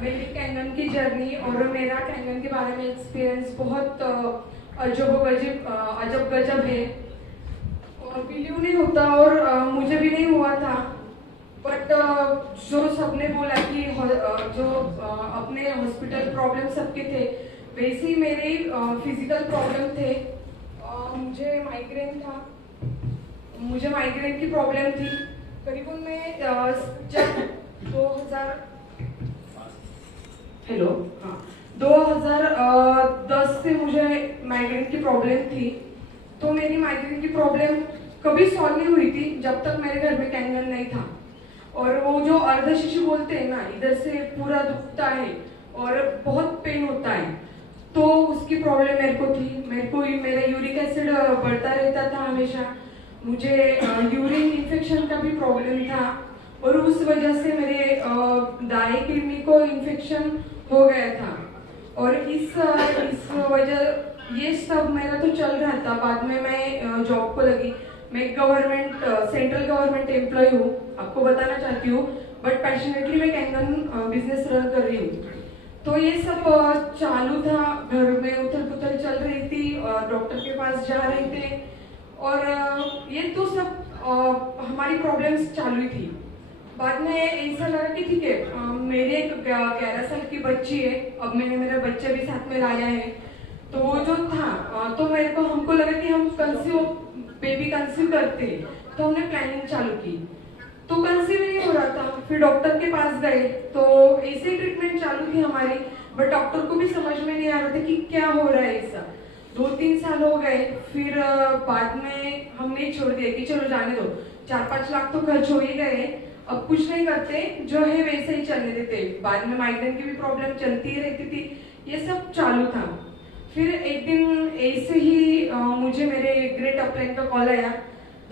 मेरी कैंगन की जर्नी और मेरा कैंगन के बारे में एक्सपीरियंस बहुत अजब गजब है और बिलीव नहीं होता और मुझे भी नहीं हुआ था। बट जो सबने बोला कि जो अपने हॉस्पिटल प्रॉब्लम सबके थे वैसे ही मेरे फिजिकल प्रॉब्लम थे। मुझे माइग्रेन की प्रॉब्लम थी। करीबन मैं जब 2010 से मुझे माइग्रेन की प्रॉब्लम थी। तो मेरी माइग्रेन की प्रॉब्लम कभी सॉल्व नहीं हुई थी जब तक मेरे घर में कैंगन नहीं था। और वो जो अर्ध शिशु बोलते हैं ना, इधर से पूरा दुखता है और बहुत पेन होता है, तो उसकी प्रॉब्लम मेरे को थी। मेरा यूरिक एसिड बढ़ता रहता था हमेशा। मुझे यूरिन इन्फेक्शन का भी प्रॉब्लम था और उस वजह से मेरे दाएं किडनी को इन्फेक्शन हो गया था। और इस वजह ये सब मेरा तो चल रहा था। बाद में मैं जॉब को लगी। मैं सेंट्रल गवर्नमेंट एम्प्लॉय हूँ, आपको बताना चाहती हूँ। बट पैशनेटली मैं कैंगन बिजनेस रन कर रही हूँ। तो ये सब चालू था, घर में उथल पुथल चल रही थी, डॉक्टर के पास जा रहे थे और ये तो सब हमारी प्रॉब्लम्स चालू ही थी। बाद में ऐसा लगा कि ठीक है, मेरे एक 11 साल की बच्ची है, अब मैंने मेरा बच्चा भी साथ में लाया है। तो वो जो था तो हमको लगा कि हम बेबी कंसीव करते हैं, तो हमने प्लानिंग चालू की। तो कंसीव नहीं हो रहा था, फिर डॉक्टर के पास गए तो ऐसे ट्रीटमेंट चालू थी हमारी। बट डॉक्टर को भी समझ में नहीं आ रहा था कि क्या हो रहा है ऐसा। 2-3 साल हो गए, फिर बाद में हमने छोड़ दिया कि चलो जाने दो, 4-5 लाख तो खर्च हो ही गए, अब कुछ नहीं करते, जो है वैसे ही चलने देते। बाद में माइग्रेन की भी प्रॉब्लम चलती ही रहती थी, ये सब चालू था। फिर एक दिन ऐसे ही मुझे मेरे ग्रेट अपलाइन का कॉल आया,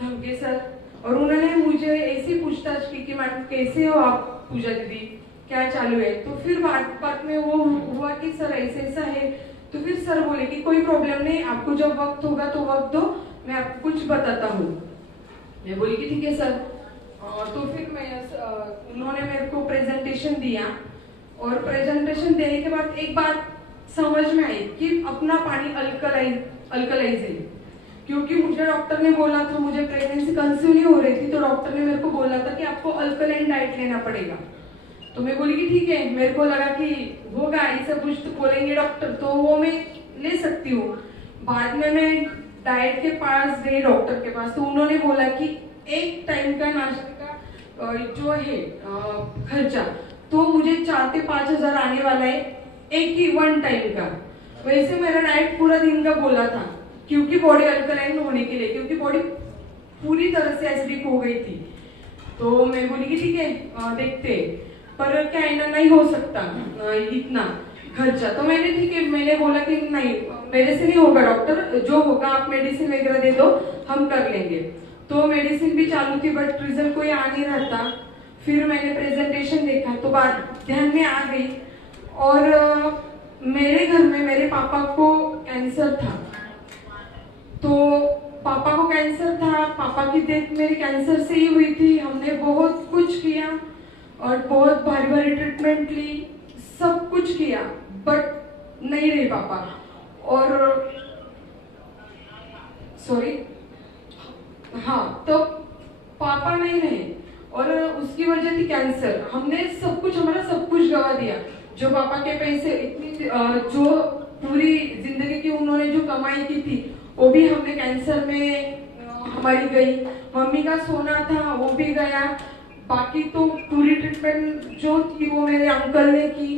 धमके सर, और उन्होंने मुझे ऐसी पूछताछ की कि मैडम कैसे हो आप पूजा दीदी, क्या चालू है। तो फिर बात में वो हुआ कि सर ऐसे ऐसा है। तो फिर सर बोले कि कोई प्रॉब्लम नहीं, आपको जब वक्त होगा तो वक्त दो, मैं आपको कुछ बताता हूँ। मैं बोली कि ठीक है सर। तो फिर उन्होंने मेरे को प्रेजेंटेशन दिया और प्रेजेंटेशन देने के बाद एक बात समझ में आई कि अपना पानी अल्कलाइज है। क्योंकि मुझे डॉक्टर ने बोला था, मुझे प्रेगनेंसी कंसीव नहीं हो रही थी, तो डॉक्टर ने मेरे को बोला था कि आपको अल्कलाइन डाइट लेना पड़ेगा। तो मैं बोली कि ठीक है, मेरे को लगा कि होगा ऐसा कुछ तो बोलेंगे डॉक्टर, तो वो मैं ले सकती हूँ। बाद में मैं डाइट के पास गई, डॉक्टर के पास, तो उन्होंने बोला कि एक टाइम का नाश्ते का जो है खर्चा, तो मुझे 4 से 5 हजार आने वाला है, एक ही 1 टाइम का। वैसे मेरा डाइट पूरा दिन का बोला था, क्योंकि बॉडी अल्कलाइन होने के लिए, क्योंकि बॉडी पूरी तरह से एसिडिक हो गई थी। तो मैं बोली कि ठीक है, देखते, पर क्या इतना नहीं हो सकता इतना खर्चा। तो मैंने बोला कि नहीं, मेरे से नहीं होगा डॉक्टर, जो होगा आप मेडिसिन वगैरह दे दो, हम कर लेंगे। तो मेडिसिन भी चालू थी बट रिजल्ट कोई आ नहीं रहा था। फिर मैंने प्रेजेंटेशन देखा तो बात ध्यान में आ गई। और मेरे घर में मेरे पापा को कैंसर था, तो पापा को कैंसर था, पापा की डेथ मेरी कैंसर से ही हुई थी। हमने बहुत कुछ किया और बहुत भारी भारी ट्रीटमेंट ली, सब कुछ किया, बट नहीं रहे पापा। और सॉरी, हाँ, तो पापा नहीं रहे और उसकी वजह थी कैंसर। हमने सब कुछ, हमारा सब कुछ गवा दिया। जो पापा के पैसे, इतनी जो पूरी जिंदगी की उन्होंने जो कमाई की थी, वो भी हमने कैंसर में हमारी गई। मम्मी का सोना था वो भी गया। बाकी तो पूरी ट्रीटमेंट जो थी वो मेरे अंकल ने की,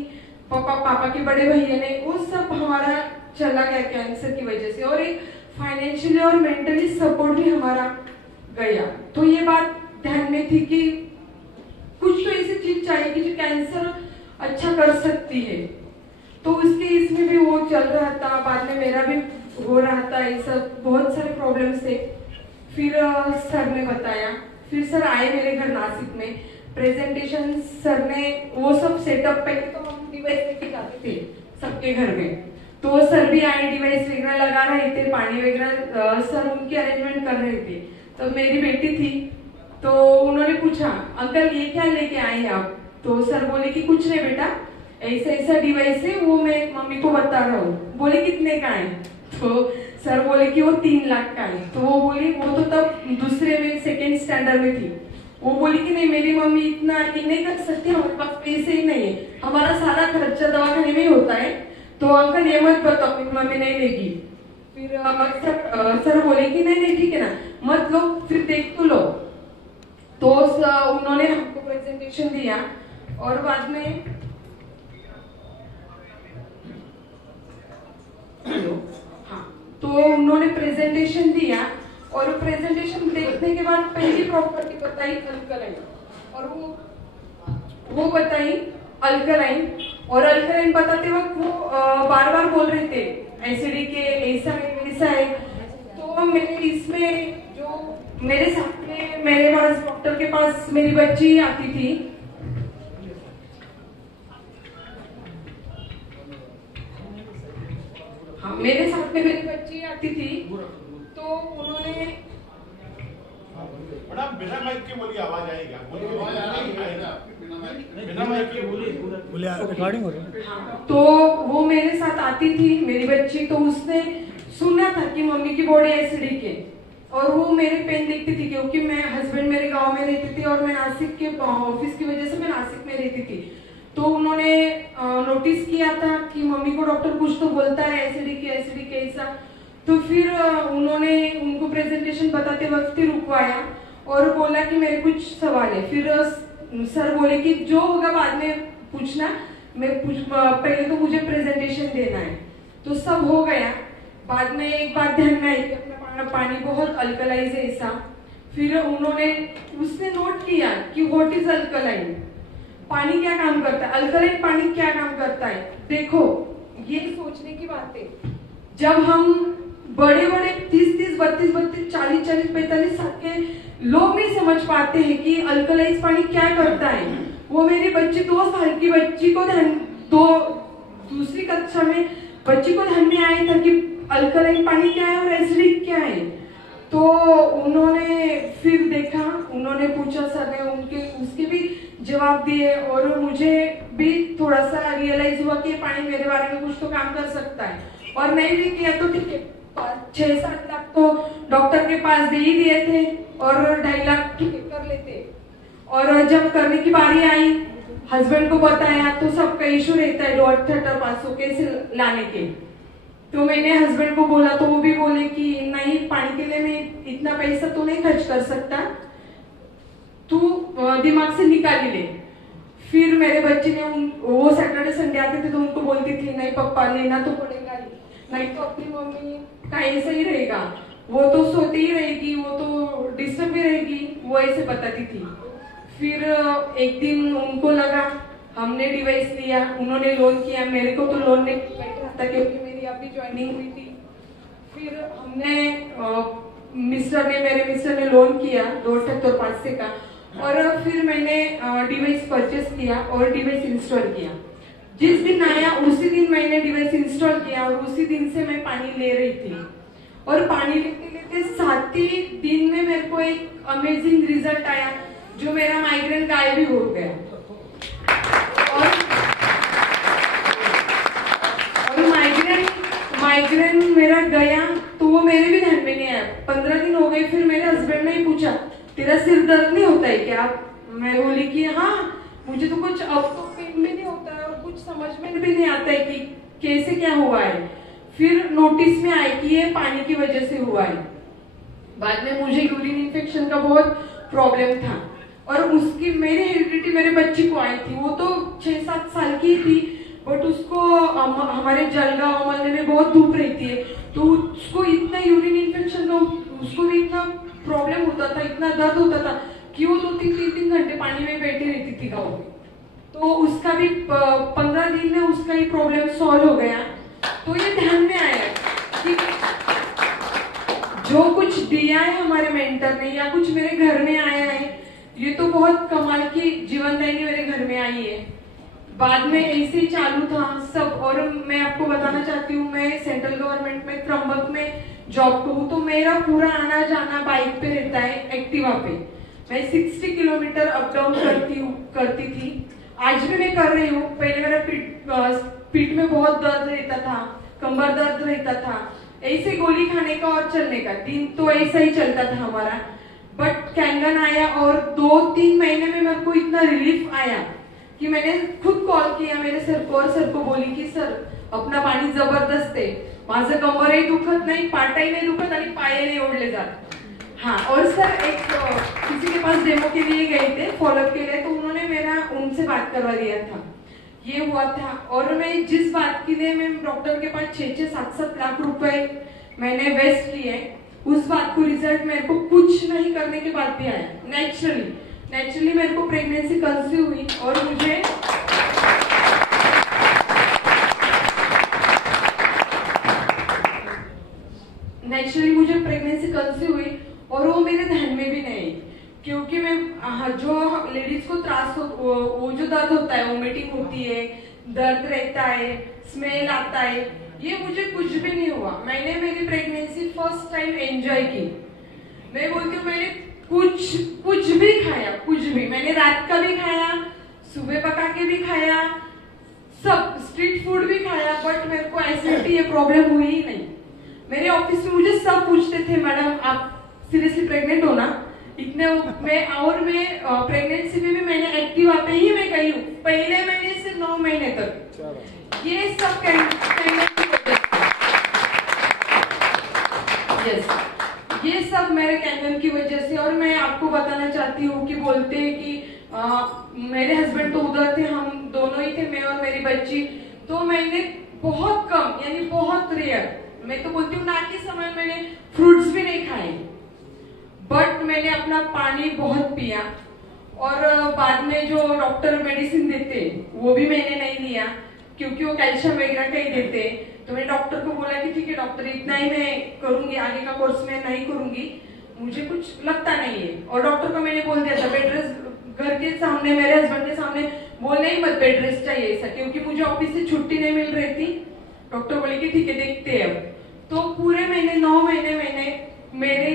पापा के बड़े भैया ने, वो सब हमारा चला गया कैंसर की वजह से। और एक फाइनेंशियली और मेंटली सपोर्ट भी हमारा गया। तो ये बात ध्यान में थी कि कुछ तो ऐसी चीज चाहिए कि जो कैंसर अच्छा कर सकती है। तो उसके इसमें भी वो चल रहा था। बाद में मेरा भी हो रहा था, ये सब बहुत सारे प्रॉब्लम्स थे। फिर सर ने बताया, फिर सर आए मेरे घर नासिक में, प्रेजेंटेशन सर ने वो सब सेटअप, पहले तो हम डिवाइस लेके जाते थे सबके घर में, तो सर भी आए, डिवाइस वगैरह लगा रहे थे, पानी वगैरह सर उनकी अरेंजमेंट कर रहे थे। तो मेरी बेटी थी, तो उन्होंने पूछा अंकल ये क्या लेके आए आप। तो सर बोले कि कुछ नहीं बेटा, ऐसा ऐसा डिवाइस है, वो मैं मम्मी को बता रहा हूँ। बोले कितने का है? तो सर बोले कि वो 3 लाख का है। तो वो बोली, वो तो तब दूसरे में सेकेंड स्टैंडर्ड में थी। वो बोली कि नहीं मेरी मम्मी इतना नहीं कर सकती, हमारे पास पैसे ही नहीं है, हमारा सारा खर्चा दवाखाने में ही होता है, तो अंकल ये मत बताओ मेरी मम्मी नहीं लेगी। फिर सर बोले कि नहीं नहीं ठीक है ना, मत लो, फिर देख तो लो। तो उन्होंने हमको प्रेजेंटेशन दिया और बाद में हाँ, तो उन्होंने प्रेजेंटेशन दिया और प्रेजेंटेशन देखने के बाद पहली प्रॉपर्टी बताई अल्कलाइन, और वो बताई अल्कलाइन। और अल्कलाइन बताते वक्त वो बार बार बोल रहे थे एसिडिक के ऐसा है वैसा है। तो मेरे इसमें जो मेरे साथ में मेरे पास डॉक्टर के पास मेरी बच्ची आती थी, हाँ मेरे साथ में मेरी बच्ची आती थी, तो उन्होंने मैडम बिना माइक के बोलिए, आवाज आएगी। बिना माइक के बोलिए, रिकॉर्डिंग हो रही है। तो वो मेरे साथ आती थी मेरी बच्ची, तो उसने सुना था कि मम्मी की बॉडी एसिडिक है, और वो मेरे पेन देखती थी क्योंकि मैं हस्बैंड मेरे गांव में रहती थी और मैं नासिक के ऑफिस की वजह से मैं नासिक में रहती थी। तो उन्होंने नोटिस किया था कि मम्मी को डॉक्टर कुछ तो बोलता है एसिडिक ऐसा। तो फिर उन्होंने उनको प्रेजेंटेशन बताते वक्त ही रुकवाया और बोला कि मेरे कुछ सवाल है। फिर सर बोले कि जो होगा बाद में पूछना, पहले तो मुझे प्रेजेंटेशन देना है। तो सब हो गया। बाद में एक बात ध्यान में आई कि अपना पानी बहुत अल्कलाइज है ऐसा। फिर उसने नोट किया कि व्हाट इज अल्कलाइन, पानी क्या काम करता है, अल्कलाइन पानी क्या काम करता है। देखो ये सोचने की बात है, जब हम बड़े 30 32 40 45 साल के लोग नहीं समझ पाते हैं कि अल्कलाइज पानी क्या करता है। वो मेरी बच्ची 2 साल की बच्ची को दूसरी कक्षा में बच्ची को ध्यान में आया था कि अल्कलाइन पानी क्या है और एसिडिक क्या है। तो उन्होंने फिर देखा, उन्होंने पूछा, सर ने उसके भी जवाब दिए और मुझे भी थोड़ा सा रियलाइज हुआ कि पानी मेरे बारे में कुछ तो काम कर सकता है। और नहीं भी किया तो ठीक है, 6-7 लाख तो डॉक्टर के पास दे ही दिए थे और 2.5 लाख ठीक है कर लेते। और जब करने की बारी आई, हस्बैंड को बताया तो सबका इशू रहता है 500 कैसे लाने के। तो मैंने हस्बैंड को बोला तो वो भी बोले कि नहीं, पानी के लिए मैं इतना पैसा तो नहीं खर्च कर सकता, तू दिमाग से निकाल ही ले। फिर मेरे बच्चे ने वो सैटरडे संडे आते थे तो उनको बोलती थी नहीं पापा लेना तो पड़ेगा ही, नहीं तो अपनी मम्मी का ऐसा ही रहेगा, वो तो सोती ही रहेगी, वो तो डिस्टर्ब भी रहेगी, वो ऐसे बताती थी। फिर एक दिन उनको लगा, हमने डिवाइस लिया, उन्होंने लोन किया, मेरे को तो लोन नहीं बैठा था क्योंकि मेरी अभी ज्वाइनिंग हुई थी। फिर हमने मेरे मिस्टर ने लोन किया 2.5 का, और फिर मैंने डिवाइस परचेस किया और डिवाइस इंस्टॉल किया। जिस दिन आया उसी दिन मैंने डिवाइस इंस्टॉल किया और उसी दिन से मैं पानी ले रही थी। और पानी लेते लेते 7 ही दिन में मेरे को एक अमेजिंग रिजल्ट आया, जो मेरा माइग्रेन गायब भी हो गया। और माइग्रेन मेरा गया तो वो मेरे भी ध्यान में नहीं आया। 15 दिन हो गए, फिर मेरे हस्बैंड ने पूछा तेरा सिर दर्द नहीं होता है क्या? मैं बोली कि हाँ, मुझे तो कुछ अब तो पेन में नहीं होता है और कुछ समझ में भी नहीं आता है कि कैसे क्या हुआ है। फिर नोटिस में आया कि ये पानी की वजह से हुआ है। बाद में मुझे यूरिन इन्फेक्शन का बहुत प्रॉब्लम था और उसकी मेरी हेरिडिटी मेरे बच्ची को आई थी। वो तो 6-7 साल की थी, बट उसको हमारे जलगांव मोहल्ले में बहुत धूप रहती है, तो उसको इतना यूरिन इन्फेक्शन का उसको भी इतना प्रॉब्लम होता था, इतना दर्द होता था कि वो 2-3 घंटे पानी में बैठी रहती थी गाँव में। तो उसका भी 15 दिन में उसका ही प्रॉब्लम सॉल्व हो गया। तो ये ध्यान में आया कि जो कुछ दिया है हमारे मेंटर ने या कुछ मेरे घर में आया है, ये तो बहुत कमाल की जीवनदायिनी मेरे घर में आई है। बाद में ऐसे ही चालू था सब। और मैं आपको बताना चाहती हूँ, मैं सेंट्रल गवर्नमेंट में त्रंबक में जॉब को हूँ, तो मेरा पूरा आना जाना बाइक पे रहता है, एक्टिवा पे। मैं 60 किलोमीटर अप डाउन करती थी। आज भी मैं कर रही हूँ। पहले मेरा पीठ में बहुत दर्द रहता था, कंबर दर्द रहता था, ऐसे गोली खाने का और चलने का दिन तो ऐसा ही चलता था हमारा। बट कैंगन आया और 2-3 महीने में मेरे को इतना रिलीफ आया कि मैंने खुद कॉल किया मेरे सर को और सर को बोली की सर अपना पाणी जबरदस्त आहे, माझं कंबरही दुखत नाही, पाठही नाही दुखत आणि पाय नाही ओढले जात। हाँ, और सर एक किसी के पास डेमो के लिए गए थे फॉलोअप के लिए, तो उन्होंने मेरा उनसे बात करवा दिया था, ये हुआ था। और मैं जिस बात के लिए मैं डॉक्टर के पास 6-7 लाख रुपए मैंने वेस्ट किए, उस बात को रिजल्ट मेरे को कुछ नहीं करने के बाद भी आया। नेचुरली मेरे को प्रेगनेंसी कंसीव हुई और मुझे प्रेगनेंसी कंसीव हुई और वो मेरे ध्यान में भी नहीं, क्योंकि मैं जो लेडीज को त्रास हो वो जो दर्द होता है, वोमिटिंग होती है, दर्द रहता है, स्मेल आता है, ये मुझे कुछ भी नहीं हुआ। मैंने मेरी प्रेगनेंसी फर्स्ट टाइम एंजॉय की। मैं बोलती हूँ मैंने कुछ भी खाया, कुछ भी। मैंने रात का भी खाया, सुबह पका के भी खाया, सब स्ट्रीट फूड भी खाया, बट मेरे को एसिडिटी ये प्रॉब्लम हुई ही नहीं। मेरे ऑफिस में मुझे सब पूछते थे मैडम आप सीरियसली प्रेग्नेंट हो ना, इतने मैं प्रेगनेंसी में भी मैंने एक्टिव पे ही मैं गई हूँ पहले महीने से 9 महीने तक। ये सब ये सब मेरे कैंगन की वजह से। और मैं आपको बताना चाहती हूँ कि बोलते हैं कि मेरे हस्बैंड तो उधर थे, हम दोनों ही थे, मैं और मेरी बच्ची। तो मैंने बहुत कम यानी बहुत रेयर, मैं तो बोलती हूँ ना के समय मैंने फ्रूट्स भी नहीं खाए, बट मैंने अपना पानी बहुत पिया। और बाद में जो डॉक्टर मेडिसिन देते वो भी मैंने नहीं लिया, क्योंकि वो कैल्शियम वगैरह का ही देते। तो मैंने डॉक्टर को बोला कि ठीक है डॉक्टर इतना ही मैं करूंगी, आगे का कोर्स में नहीं करूंगी, मुझे कुछ लगता नहीं है। और डॉक्टर को मैंने बोल दिया था बेड रेस्ट, घर के सामने मेरे हस्बैंड के सामने बोलना ही मत बेड रेस्ट चाहिए ऐसा, क्योंकि मुझे ऑफिस से छुट्टी नहीं मिल रही थी। डॉक्टर बोले कि ठीक है देखते हैं अब। तो पूरे महीने 9 महीने मैंने मेरे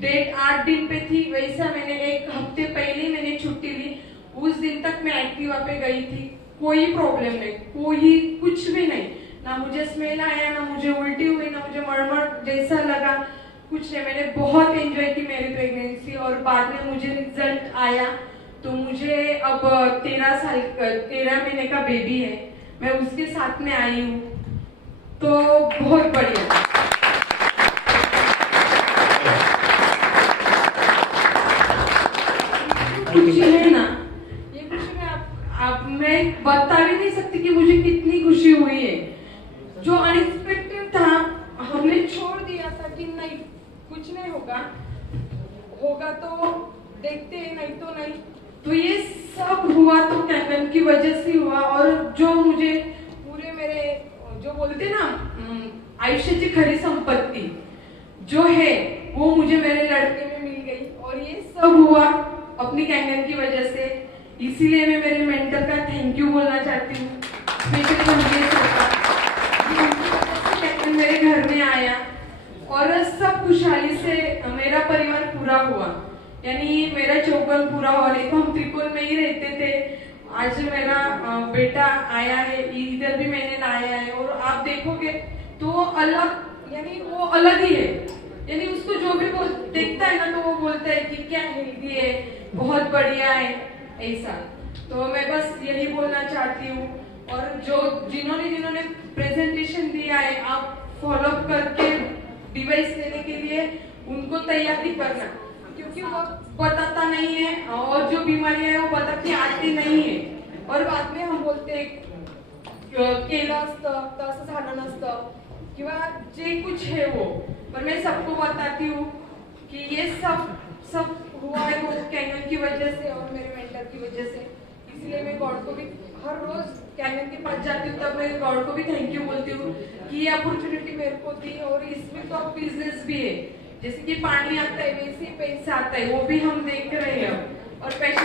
डेट 8 दिन पे थी, वैसा मैंने 1 हफ्ते पहले मैंने छुट्टी ली। उस दिन तक मैं एक्टिवा पे गई थी, कोई प्रॉब्लम नहीं, कोई कुछ भी नहीं, ना मुझे स्मेल आया, ना मुझे उल्टी हुई, ना मुझे मरमर जैसा लगा, कुछ नहीं। मैंने बहुत एंजॉय की मेरी प्रेगनेंसी। और बाद में मुझे रिजल्ट आया तो मुझे अब 13 महीने का बेबी है, मैं उसके साथ में आई हूँ, तो बहुत बढ़िया। खुशी है ना, ये खुशी में आप मैं बता भी नहीं सकती कि मुझे कितनी खुशी हुई है। जो अनएक्सपेक्टेड था, हमने छोड़ दिया था कि नहीं कुछ नहीं होगा तो देखते हैं, नहीं तो नहीं। तो ये सब हुआ तो कैंगन की वजह से हुआ। और जो मुझे पूरे मेरे जो बोलते ना आयुष्याची खरी संपत्ति जो है वो मुझे मेरे लड़के में मिल गई। और ये सब हुआ अपनी कैंगन की वजह से। इसीलिए मैं मेरे मेंटर का थैंक यू बोलना चाहती हूँ, स्पेशली उनकी वजह से कैंगन मेरे घर में आया और सब खुशहाली से मेरा परिवार पूरा हुआ। यानी मेरा चौकोर पूरा हुआ, नहीं तो हम त्रिकोण में ही रहते थे। आज मेरा बेटा आया है, इधर भी मैंने लाया है, और आप देखोगे तो अलग यानी वो अलग ही है। यानी उसको जो भी देखता है ना तो वो बोलता है कि क्या हेल्दी है, बहुत बढ़िया है ऐसा। तो मैं बस यही बोलना चाहती हूँ। और जो जिन्होंने प्रेजेंटेशन दिया है, आप फॉलोअप करके डिवाइस लेने के लिए उनको तैयारी करना, क्योंकि वो बताता नहीं है और जो बीमारियां है वो बता के आती नहीं है। और बाद में हम बोलते केलं असतं तसं झालं नसतं किंवा जे कुछ है वो, पर मैं सबको बताती हूँ कि ये सब हुआ है वो कैंगन की वजह से और मेरे मेंटर की वजह से। इसलिए मैं गॉड को भी हर रोज कैंगन के पास जाती हूँ, तब मैं गॉड को भी थैंक यू बोलती हूँ कि ये अपॉर्चुनिटी मेरे को दी। और इसमें तो अब बिजनेस भी है, जैसे कि पानी आता है वैसे ही पैसा आता है, वो भी हम देख रहे हैं और पैसे